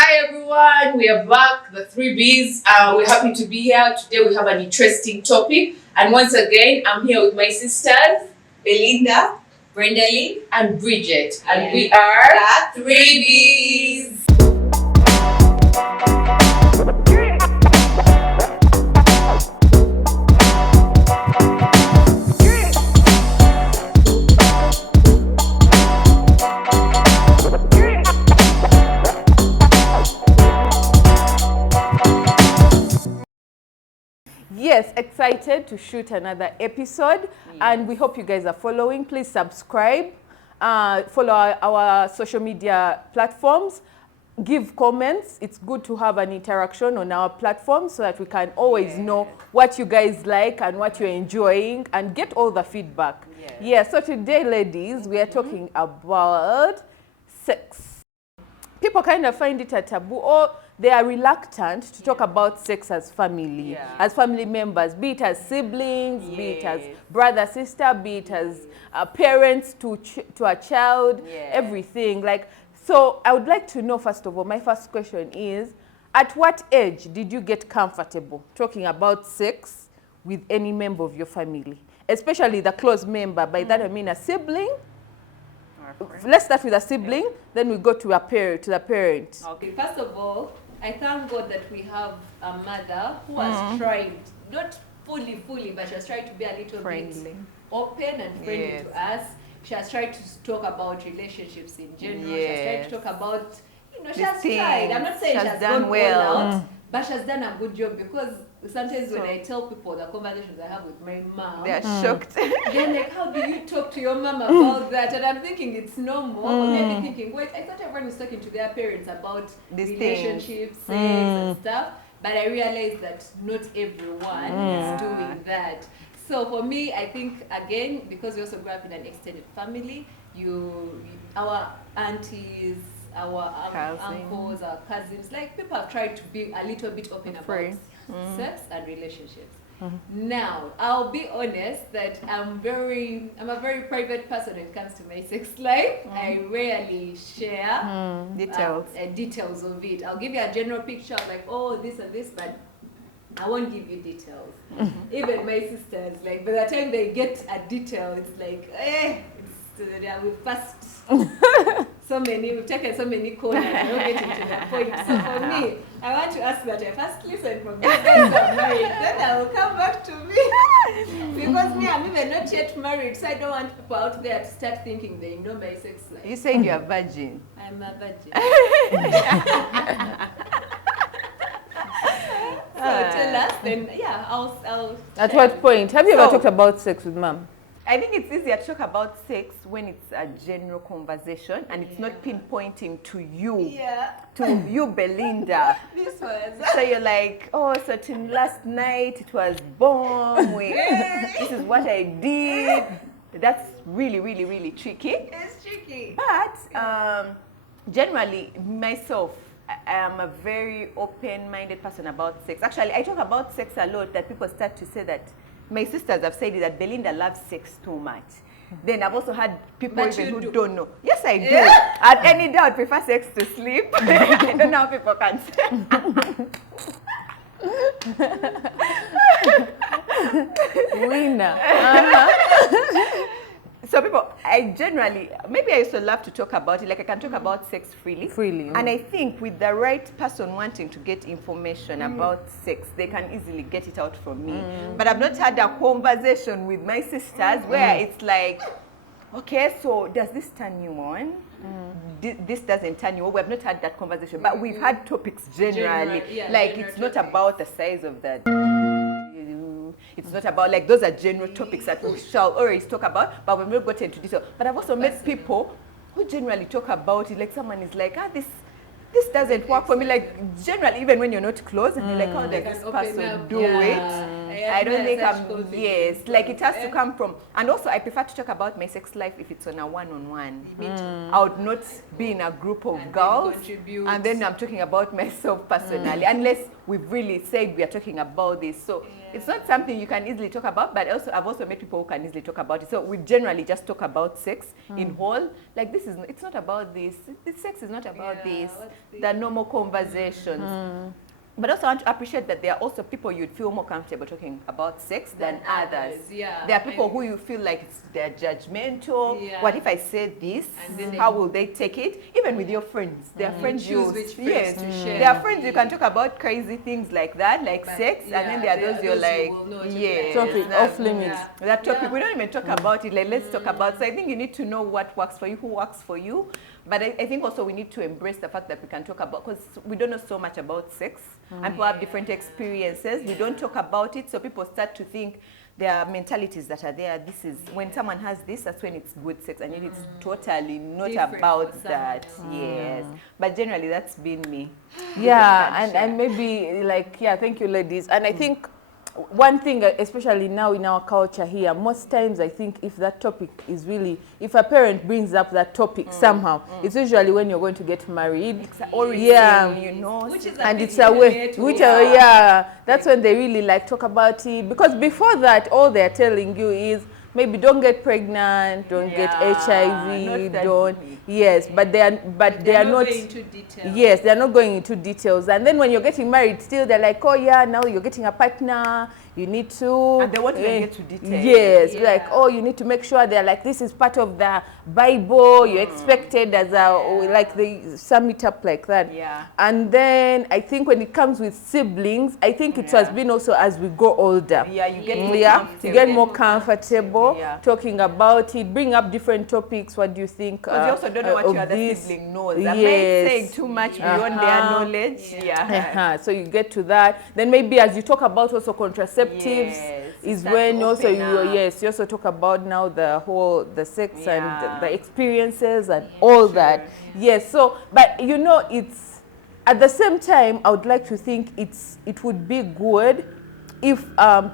Hi everyone, we are back, the three Bs. We're happy to be here. Today we have an interesting topic. And once again, I'm here with my sisters, Belinda, Brenda, and Bridget. And we are the three Bs. Yes, excited to shoot another episode, and we hope you guys are following. Please subscribe, follow our social media platforms, give comments. It's good to have an interaction on our platform so that we can always know what you guys like and what you're enjoying and get all the feedback. So today, ladies, we are talking about sex. People kind of find it a taboo, or they are reluctant to talk about sex as family, as family members, be it as siblings, be it as brother, sister, be it as parents to a child, everything. So I would like to know, first of all, my first question is, at what age did you get comfortable talking about sex with any member of your family, especially the close member? By that I mean a sibling. Let's start with a sibling, then we go to the parent. Okay, first of all, I thank God that we have a mother who has tried, not fully, but she has tried to be a little bit open and friendly to us. She has tried to talk about relationships in general. She has tried to talk about, she has tried. I'm not saying she has done well out, but she has done a good job, because sometimes when I tell people the conversations I have with my mom, they are shocked. They're like, how do you talk to your mom about that? And I'm thinking it's normal. Or maybe thinking, wait, I thought everyone was talking to their parents about these relationships, sex, and stuff. But I realized that not everyone is doing that. So for me, I think, again, because we also grew up in an extended family, our aunties, our uncles, our cousins, people have tried to be a little bit open about sex and relationships. Now, I'll be honest that I'm a very private person when it comes to my sex life. I rarely share details of it. I'll give you a general picture of oh, this and this, but I won't give you details. Even my sisters, by the time they get a detail, it's we've passed we've taken so many corners, we're not getting to the point. So for me, I want to ask that I first listen from these guys who are married, then I will come back to me. Because me, I'm even not yet married, so I don't want people out there to start thinking they know my sex life. You said you're a virgin. I'm a virgin. So tell us, then I'll At what point? Have you ever talked about sex with mom? I think it's easier to talk about sex when it's a general conversation and it's not pinpointing to you, to you, Belinda. This was. So you're like, oh, so last night it was bomb. This is what I did. That's really, really, really tricky. It's tricky. But generally, myself, I am a very open-minded person about sex. Actually, I talk about sex a lot that people start to say that my sisters have said that Belinda loves sex too much. Then I've also had people who don't know. Yes, I do. At any day, I prefer sex to sleep. I don't know how people can say. Winner. So maybe I used to love to talk about it. I can talk about sex freely. And I think with the right person wanting to get information about sex, they can easily get it out from me. But I've not had a conversation with my sisters where it's like, okay, so does this turn you on? This doesn't turn you on. We have not had that conversation. But we've had topics generally. It's not about the size of that. It's not about those are general topics that we shall always talk about, but we've not gotten into detail. But I've also met people who generally talk about it, someone is like, this doesn't work for me. Generally, even when you're not close, and you're like, how does this person do it? I don't think such I'm, confidence. yes, like it has to come from, and also I prefer to talk about my sex life if it's on a one-on-one. Me too. I would not be in a group of And then girls contribute. and then I'm talking about myself personally, unless we've really said we are talking about this. So it's not something you can easily talk about, but also I've also met people who can easily talk about it. So we generally just talk about sex in whole. Like it's not about this. This sex is not about this. The normal conversations. But also I want to appreciate that there are also people you'd feel more comfortable talking about sex than others. Yeah. There are people who you feel like they're judgmental. Yeah. What if I say this? And then How will they take it? Even with your friends. There are friends choose you which friends yes. to share. There are friends you can talk about crazy things like that, like But sex, and then there are those you're you like, will know to yes, Topic that- off limits. that topic, we don't even talk about it, like let's talk about. So I think you need to know what works for you, who works for you. But I think also we need to embrace the fact that we can talk about, because we don't know so much about sex, and people have different experiences. We don't talk about it, so people start to think there are mentalities that are there. This is, when someone has this, that's when it's good sex, and it's totally not Different about for that. someone. Yes. But generally, that's been me. Yeah, and maybe like, yeah, thank you, ladies. And I think one thing, especially now in our culture here, most times I think if that topic is really, if a parent brings up that topic somehow, it's usually when you're going to get married. Or Yeah. you know, Which is And a it's bit a way, intimate, which yeah. that's when they really like talk about it. Because before that, all they're telling you is maybe don't get pregnant, don't get Yeah, HIV, not that don't, deep. yes, but they are not going into detail. yes, they're not going into details. And then when you're getting married, still they're like, oh yeah, now you're getting a partner, you need to, And they want to get to details. yes, Yeah. like, oh, you need to make sure they're like, this is part of the Bible, you're expected as a, like they sum it up like that. Yeah. And then I think when it comes with siblings, I think it has been also as we grow older. Yeah, you get more Yeah, comfortable. you get more comfortable Yeah. talking about it, bring up different topics. What do you think? Because you also don't know what of your other this? sibling knows. Am I Yes. saying too much beyond their knowledge? Yeah. So you get to that. Then maybe as you talk about also contraceptives, Yes, is start when to also open you up. you also talk about now the sex Yeah. and the experiences and all that. Yes. So, but you know, it's at the same time I would like to think it would be good if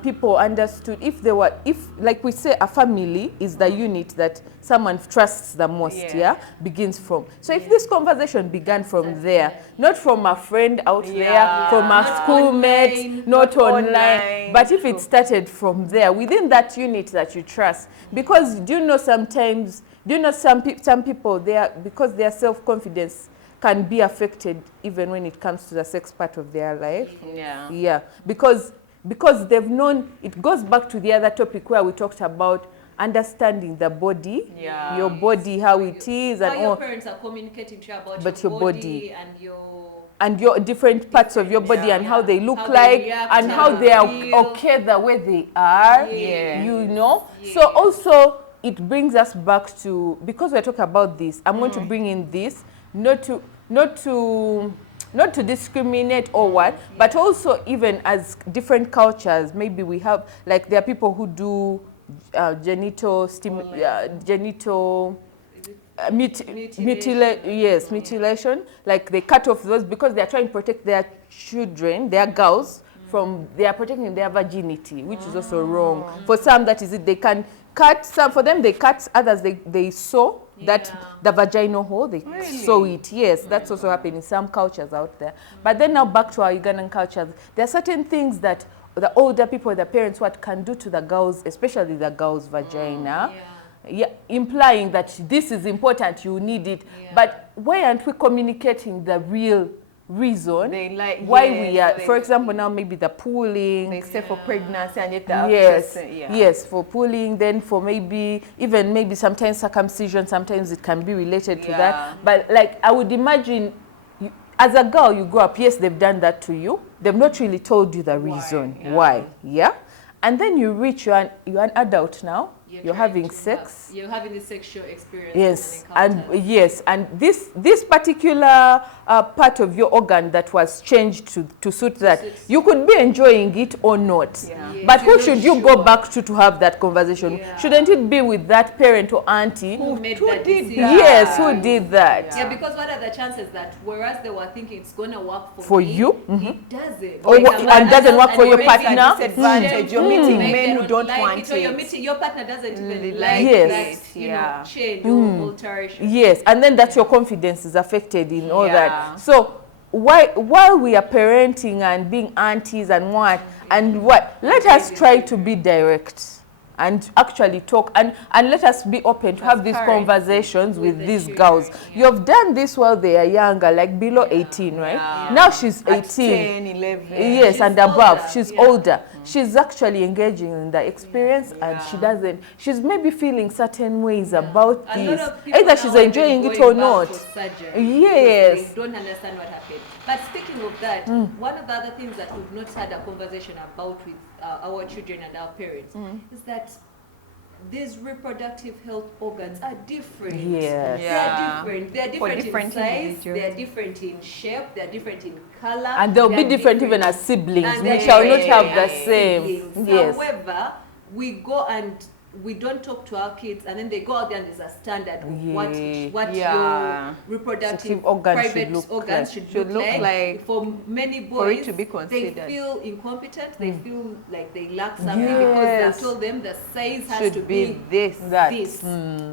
people understood, if like we say, a family is the unit that someone trusts the most, begins from. So if this conversation began from there, not from a friend out there, from a Not schoolmate, online, not online, online, but if it started from there, within that unit that you trust. Because do you know sometimes, some people, because their self-confidence can be affected even when it comes to the sex part of their life. Yeah. Yeah, because they've known, it goes back to the other topic where we talked about understanding the body, your body, how it is, and How your all, parents are communicating to you about but your your body, body. and your your different parts of your body and how they look like and how they are okay the way they are, you know. So also it brings us back to, because we're talking about this, I'm going to bring in this, not to discriminate or what, but also even as different cultures, maybe we have, like there are people who do mutilation, like they cut off those because they are trying to protect their children, their girls, from, they are protecting their virginity, which is also wrong. For some, that is it, they can cut, some for them they cut, others they sew that the vaginal hole, they sew it. Yes, that's also happening in some cultures out there. But then now back to our Ugandan cultures, there are certain things that the older people, the parents, what can do to the girls, especially the girls' vagina, implying that this is important, you need it. But why aren't we communicating the real reason why we are, for example, now maybe the pooling, They say for pregnancy and yet the yes, for pooling, then for maybe sometimes circumcision, sometimes it can be related to that. But like I would imagine, as a girl, you grow up, yes, they've done that to you. They've not really told you the reason why. Yeah. And then you reach, you're an adult now. you're having sex. You're having the sexual experience. Yes, and this particular part of your organ that was changed to suit that, you could be enjoying it or not. Yeah. Yes, But who you're should not you go sure. back to have that conversation? Yeah. Shouldn't it be with that parent or auntie Who made Who that did decision? that? Yes, who did that? Yeah, because what are the chances that whereas they were thinking it's gonna work For me, you? it doesn't. Or Like, and doesn't work for your and maybe partner? Disadvantage. You're meeting Maybe men they who don't like want it, or you're it. meeting your partner doesn't even Like like Yes. that, you Yeah. know, change or alteration. Yes, and then that your confidence is affected in all Yeah. that. So while we are parenting and being aunties and what, let us try to be direct and actually talk and let us be open to have these Transparent. conversations with the these children, girls. yeah. You've done this while they are younger, like below 18, right? Yeah. Now she's At 18. 10, 11. Yes, She's and above. older, She's yeah. older. She's actually engaging in the experience and Yeah. she's maybe feeling certain ways about A lot this. of people Either she's now are enjoying it going or back not. for surgery Yes. because they don't understand what happened. But speaking of that, one of the other things that we've not had a conversation about with our children and our parents is that these reproductive health organs are different. Yes. They are different. They are For different, different in size, individuals. they are different in shape, they are different in color. And they'll they be are different even as siblings. and We they're shall not different have the as same. siblings. Yes. However, we go and we don't talk to our kids, and then they go out there and there's a standard of what Yeah. your reproductive Sexual organ should private look organs like. should look like. For many for it boys, to be they considered. feel incompetent. They feel like they lack something because Yes. they've told them the size has Should to be be that. this.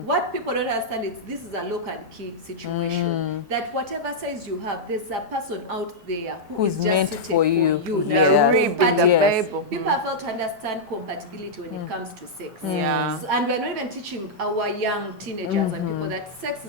What people don't understand is this is a lock and key situation. That whatever size you have, there's a person out there Who's is meant just for you. That Yes. is Rib in the compatible. Yes. Bible. People have failed to understand compatibility when it comes to sex. Yeah. And we're not even teaching our young teenagers and people that sex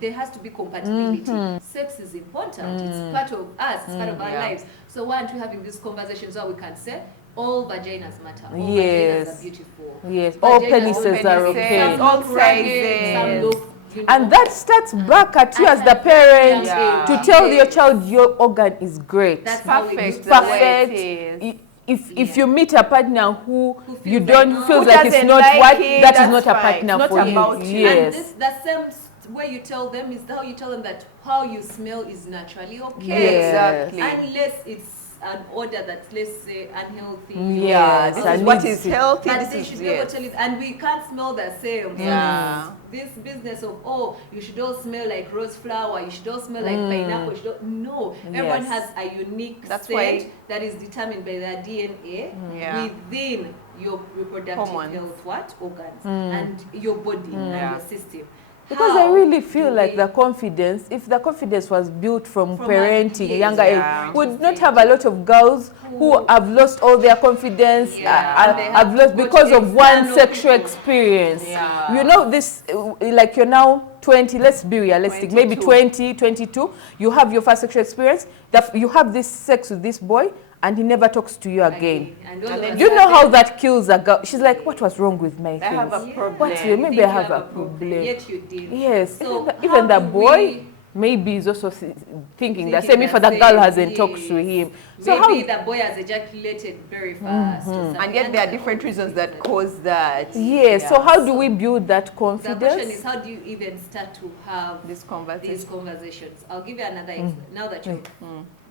there has to be compatibility. Sex is important. It's part of us. It's part of our lives. So why aren't we having these conversations where we can say all vaginas matter? All Yes. vaginas are beautiful. Yes, all Vaginas- penises are okay. Some all look rugged, some sizes. look, you know, And that starts back at you At as the a very parent young to age. tell your Yes. child your organ is great. That's how we Perfect. use the way Perfect. it is. If you meet a partner who feels you like, don't "Oh, feel who like it's doesn't not like what it, that is that's not a fine. partner It's not for about you. you. And Yes. this, the same way you tell them is how you tell them that how you smell is naturally okay. Yes. Exactly. Unless it's an order that, let's say, unhealthy. Yes, This and is what needs is to- healthy. But This they is should be able yes. to tell it, and we can't smell the same. So Yeah. this business of, oh, you should all smell like rose flower, you should all smell like pineapple. You should all, no, everyone Yes. has a unique That's scent why- that is determined by their DNA Yeah. within your reproductive Hormones. health organs and your body and Yeah. your system. Because How I really do feel like we- the confidence, if the confidence was built from From parenting, yes, younger yeah. age, would not have a lot of girls who have lost all their confidence, Yeah, and they have have to lost go because to of one external sexual people. experience. Yeah. You know, this, like you're now 20, let's be realistic, maybe 22. 20, 22, you have your first sexual experience, you have this sex with this boy, and he never talks to you again. And all And of then a Do you know how sudden, that kills a girl? She's like, what was wrong with my I have a things? problem. What, you maybe think I you have a problem. Yet you did. Yes, So even how the do boy we- maybe is also thinking the Thinking same if the the girl same, hasn't talked to yes. him. So Maybe how? the boy has ejaculated very fast. or something. And yet there are different reasons that cause that. Yes. So Yeah. how do we build that The question is, confidence? how do you even start to have This conversation. these conversations? I'll give you another now that you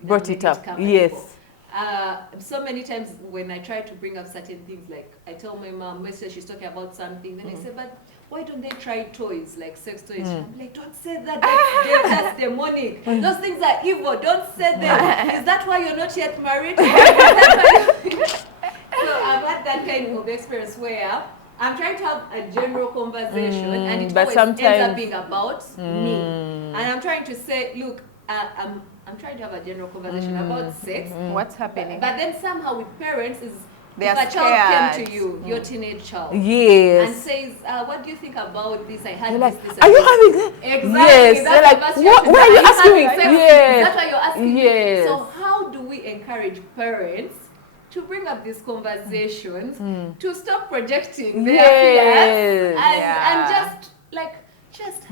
Brought it up. Yes. So many times when I try to bring up certain things, like I tell my mom, when she's talking about something, then I say, but why don't they try toys, like sex toys? I'm like, don't say that, that's demonic. Those things are evil, don't say them. Is that why you're not yet married? So I've had that kind of experience where I'm trying to have a general conversation and it but always ends sometimes- up being about me. And I'm trying to say, look, I'm trying to have a general conversation about sex. What's happening? But then somehow with parents is They if are a child came scared. to you, your teenage child, and Yes. says, what do you think about this? I had You're like, this. are you having that? Exactly. Yes. That's They're the like, first what? question. Why are you asking me? having sex? Yes. That's why you're asking me. Yes. So how do we encourage parents to bring up these conversations, to stop projecting their fears, and just like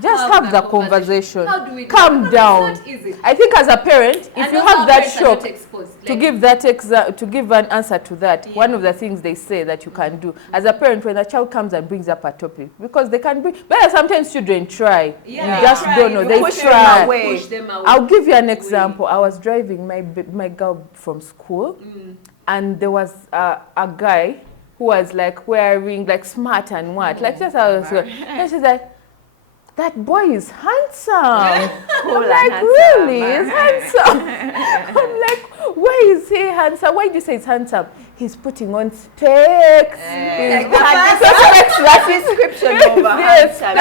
Just have the conversation. How do we do it? Calm Because down. It's not easy. I think as a parent, if And you also have our that parents are not shock, exposed. to give an answer to that, one of the things they say that you can do as a parent when a child comes and brings up a topic, because they can bring, but sometimes children try. You just don't know. They try. Push them away. I'll give you an example. I was driving my girl from school, and there was a guy who was like wearing like smart and what, like just I was, and she's like, that boy is handsome. I'm like, really? He's handsome. I'm like, why is he handsome? Why do you say he's handsome? He's putting on specs. That's description over handsome.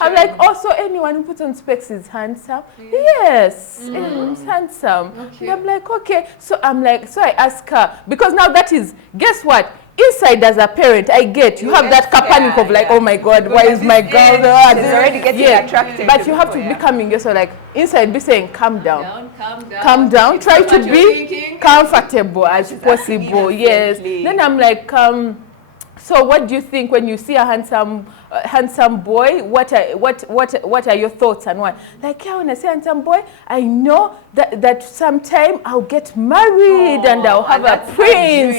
I'm like, also anyone who puts on specs is handsome. Yes, he's handsome. Okay. And I'm like, okay. So I'm like, so I ask her, because now that is, guess what? Inside as a parent, I get you have that panic of like, oh my God, why is my girl there? She's already getting attracted. But you have to be coming yourself like inside, be saying, calm down. Calm down. Try to be comfortable as possible. Yes. Then I'm like, so what do you think when you see a handsome boy? What are your thoughts and what? Like, yeah, when I say handsome boy, I know that sometime I'll get married and I'll have a prince.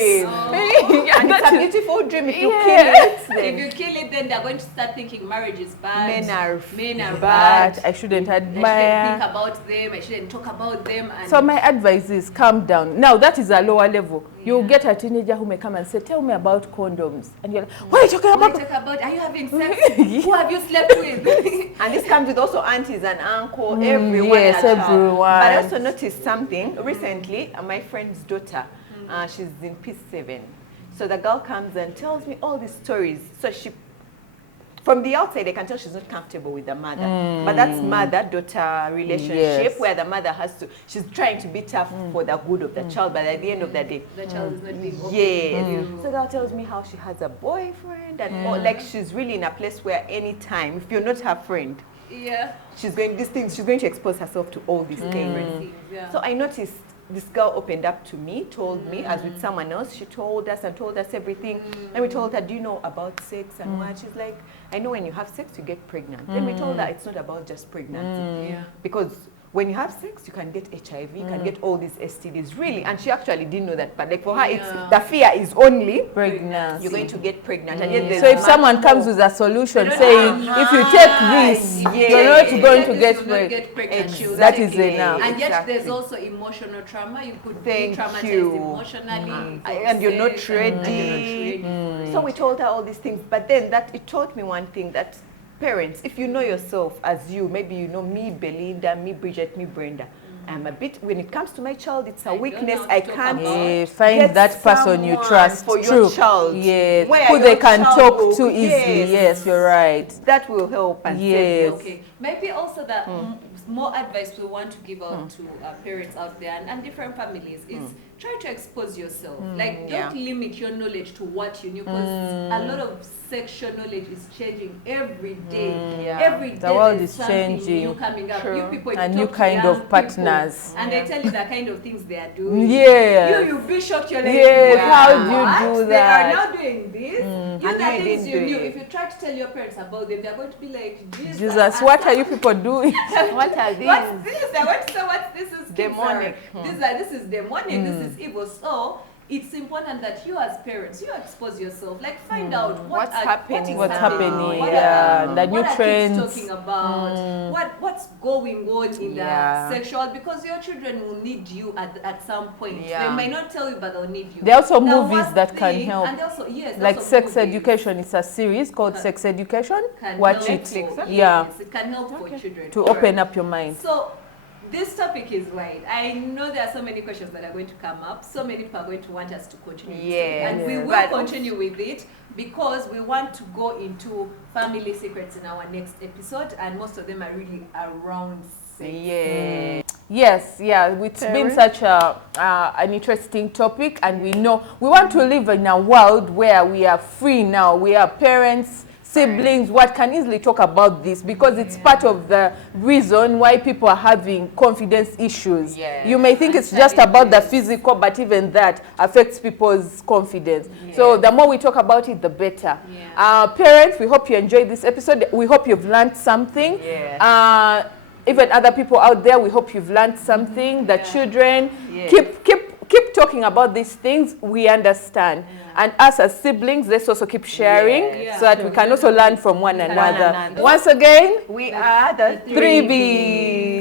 And it's a beautiful dream if you kill it. If you kill it, then they're going to start thinking marriage is bad. Men are bad. bad. I shouldn't I admire. shouldn't think about them. I shouldn't talk about them. And So my advice is calm down. Now that is a lower level. You'll get a teenager who may come and say, tell me about condoms. And you're like, what are you talking about? Are you having sex? Who have you slept with? And this comes with also aunties and uncle, everyone. Yes, everyone. But I also noticed something recently. My friend's daughter, she's in P7. So the girl comes and tells me all these stories. So she, from the outside, I can tell she's not comfortable with the mother. But that's mother-daughter relationship where the mother has to, she's trying to be tough for the good of the child, but at the end of the day, The child is not being open. yes. So the girl tells me how she has a boyfriend and all, like she's really in a place where anytime, if you're not her friend, Yeah. she's going to expose herself to all these things. Yeah. So I noticed this girl opened up to me, told me, as with someone else, she told us everything. And we told her, do you know about sex and what? She's like, I know when you have sex, you get pregnant. Then we told her it's not about just pregnancy. Yeah. Because when you have sex, you can get HIV, you can get all these STDs, really. And she actually didn't know that. But like for her, it's the fear is only Pregnancy. you're going to get pregnant. And yet there's So if much someone comes more. with a solution saying, if you take this, you're not going to get pregnant, that is enough. And yet Exactly. there's also emotional trauma. You could be Thank traumatized you. emotionally. for And you're not sex, ready. and you're not ready. So we told her all these things, but then that it taught me one thing, that parents, if you know yourself as you, maybe you know me, Belinda, me, Bridget, me, Brenda, I'm a bit, when it comes to my child, it's a weakness. know how I to talk can't about. Find get that person you someone trust. for your True. child. Yes. Where Who your they can child talk will- to easily. Yes, you're right. That will help and Yes. save you. Okay, maybe also that more advice we want to give out to parents out there and different families is try to expose yourself. Like, don't limit your knowledge to what you knew, because a lot of sexual knowledge is changing every day. Every day The world there's is something changing. new coming up. True. New people, A you new talk to kind young of people, partners. and they tell you the kind of things they are doing. Yes. You'll be shocked. You're like, Yes, wow, how do you what? do They are that? now doing this. You And the you things didn't you do knew. it. If you try to tell your parents about them, they're going to be like, Jesus, what are you people doing? What are these? What's this? I want to say what this is. Demonic. This is demonic. This is evil. So it's important that you as parents, you expose yourself. Like, find out What's happening What's happening, What yeah, are, the new what are trends. kids talking about? What's going on in Yeah. the sexual? Because your children will need you at some point. Yeah. They might not tell you, but they'll need you. There are also The movies worst that can thing- help. And also, yes, Like also Sex movies Education, it's a series called Sex Education. can Watch help it. for- Yeah. Yes, it can help for children. To Alright. open up your mind. So this topic is wide. I know there are so many questions that are going to come up. So many people are going to want us to continue. with it. Yes. And we will But- continue with it because we want to go into family secrets in our next episode, and most of them are really around sex. Yeah. Yes, yeah, it's been such an interesting topic, and we know we want to live in a world where we are free now. We are parents, siblings, what can easily talk about this, because it's part of the reason why people are having confidence issues. Yeah. You may think it's just about the physical, but even that affects people's confidence. So the more we talk about it, the better. Parents, we hope you enjoyed this episode. We hope you've learned something. Even other people out there, we hope you've learned something. The children, keep talking about these things, we understand. And us as siblings, let's also keep sharing so that we can also learn from one another. Once again, we are the 3Bs.